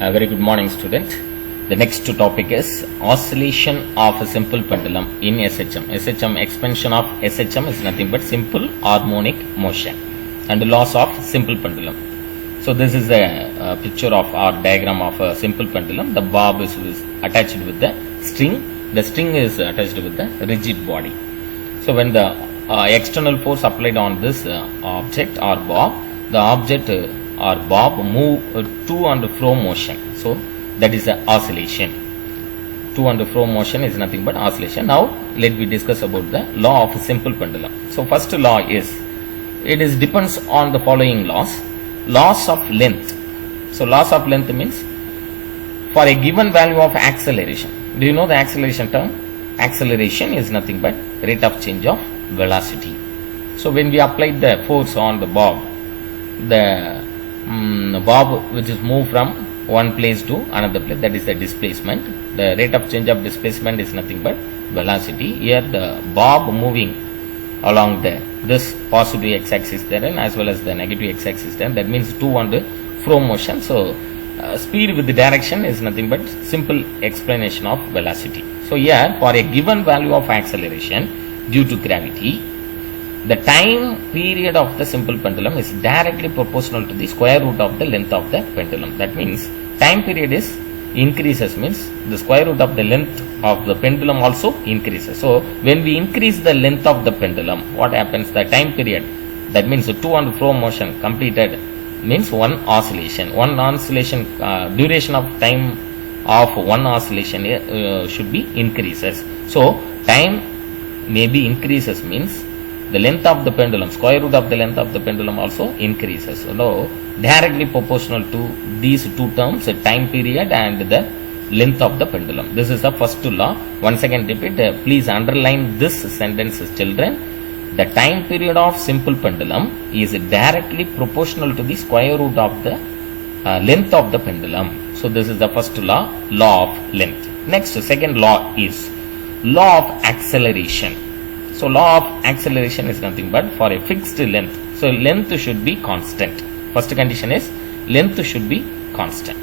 Very good morning, student. The next topic is oscillation of a simple pendulum in SHM. SHM expansion of SHM is nothing but simple harmonic motion and the laws of simple pendulum. So this is a picture of our diagram of a simple pendulum. The bob is attached with the string. The string is attached with the rigid body. So when the external force applied on this object or bob, the object or bob move to and fro motion. So that is the oscillation. To and fro motion is nothing but oscillation. Now let me discuss about the law of simple pendulum. So first law is, it is depends on the following laws. Laws of length. So laws of length means for a given value of acceleration. Do you know the acceleration term? Acceleration is nothing but rate of change of velocity. So when we apply the force on the bob which is moved from one place to another place, that is the displacement. The rate of change of displacement is nothing but velocity. Here the bob moving along this positive x-axis there and as well as the negative x-axis there, that means to and fro motion. So speed with the direction is nothing but simple explanation of velocity. So here for a given value of acceleration due to gravity, the time period of the simple pendulum is directly proportional to the square root of the length of the pendulum. That means time period is increases, means the square root of the length of the pendulum also increases. So when we increase the length of the pendulum, what happens? The time period, that means the to and fro motion completed means one oscillation. One oscillation duration of time of one oscillation should be increases. So time maybe increases means the length of the pendulum, square root of the length of the pendulum also increases. So directly proportional to these two terms, the time period and the length of the pendulum. This is the first law. Once again repeat, please underline this sentence, children. The time period of simple pendulum is directly proportional to the square root of the length of the pendulum. So this is the first law, law of length. Next, second law is law of acceleration. So law of acceleration is nothing but for a fixed length. So length should be constant. First condition is length should be constant.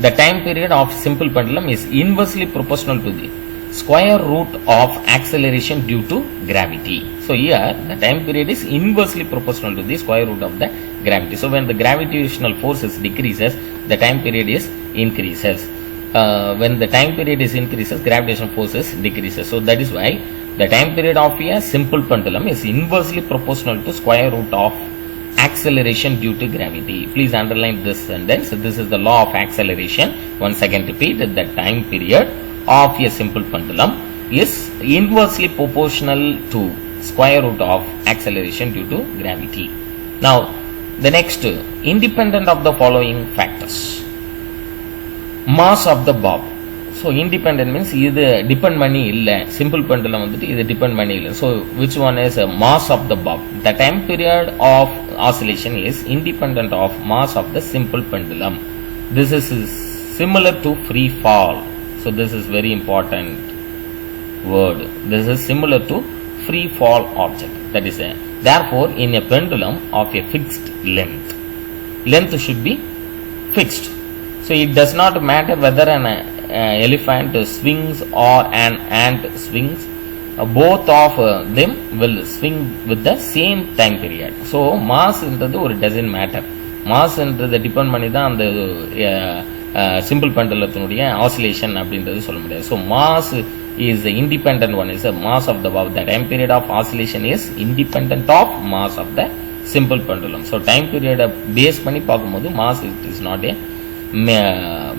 The time period of simple pendulum is inversely proportional to the square root of acceleration due to gravity. So here the time period is inversely proportional to the square root of the gravity. So when the gravitational forces decreases, the time period is increases. When the time period is increases, gravitational forces decreases. So that is why the time period of a simple pendulum is inversely proportional to square root of acceleration due to gravity. Please underline this sentence. This is the law of acceleration. Once again repeat, the time period of a simple pendulum is inversely proportional to square root of acceleration due to gravity. Now the next, independent of the following factors. Mass of the bob. So independent means இது depend பண்ணி இல்லை, simple pendulum வந்துட்டு இது depend பண்ணி இல்லை. So which one is a mass of the bob? The time period of oscillation is independent of mass of the simple pendulum. This is similar to free fall. So this is very important word. This is similar to free fall object. That is therefore in a pendulum of a fixed length should be fixed. So it does not matter whether an elephant swings or an ant swings, both of them will swing with the same time period. So mass என்றது ஒரு doesn't matter. Mass என்றது depend பண்ணி தான் அந்த simple pendulumத்தினுடைய oscillation அப்படின்றது சொல்ல முடியாது. So mass is the independent one, is the mass of the bob. The time period of oscillation is independent of mass of the simple pendulum. So time period base பண்ணி பார்க்கும்போது mass is not a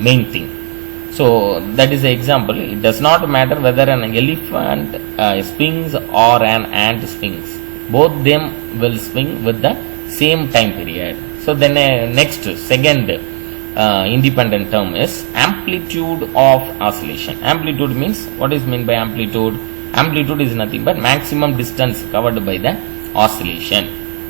main thing. So that is the example. It does not matter whether an elephant swings or an ant swings. Both them will swing with the same time period. So then next, second independent term is amplitude of oscillation. Amplitude means, what is meant by amplitude? Amplitude is nothing but maximum distance covered by the oscillation.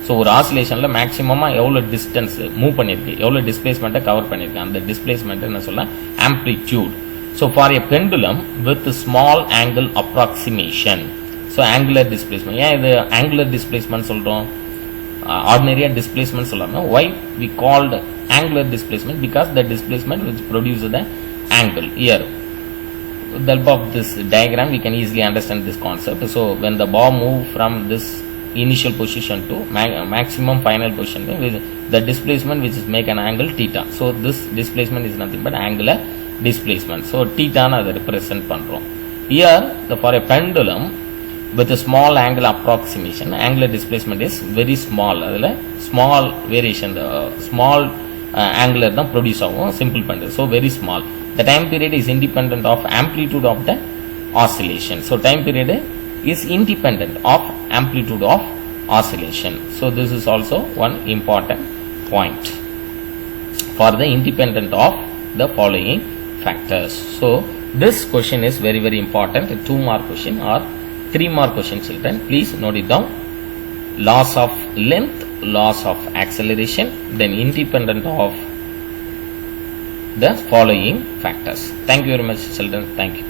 So ஒரு ஆசிலேஷனில் மேக்ஸிமமாக எவ்வளோ distance move பண்ணியிருக்கு, எவ்வளோ டிஸ்பிளேஸ்மெண்ட்டை cover பண்ணியிருக்கு, அந்த டிஸ்பிளேஸ்மெண்ட்டை என்ன சொல்ல, amplitude. So for a pendulum with small angle approximation. So angular displacement. ஏன் இது ஆங்குலர் டிஸ்பிளேஸ்மெண்ட் சொல்கிறோம், ஆர்டினரியாக டிஸ்பிளேஸ்மெண்ட் சொல்லாமல், why we called angular displacement, because the displacement which produces the angle. Here, with the help of this diagram, we can easily understand this concept. So when the bob move from this initial position to maximum final position with the displacement which is make an angle theta. So this displacement is nothing but angular displacement. So theta na அதை represent பண்றோம். Here for a pendulum with a small angle approximation, angular displacement is very small. அதில் small variation, the small angular தான் produce ஆகும் simple pendulum. So very small. The time period is independent of amplitude of the oscillation. So time period is independent of amplitude of oscillation. So this is also one important point for the independent of the following factors. So this question is very important. 2 mark question or 3 mark question, children. Please note it down. Laws of length, laws of acceleration, then independent of the following factors. Thank you very much, children. Thank you.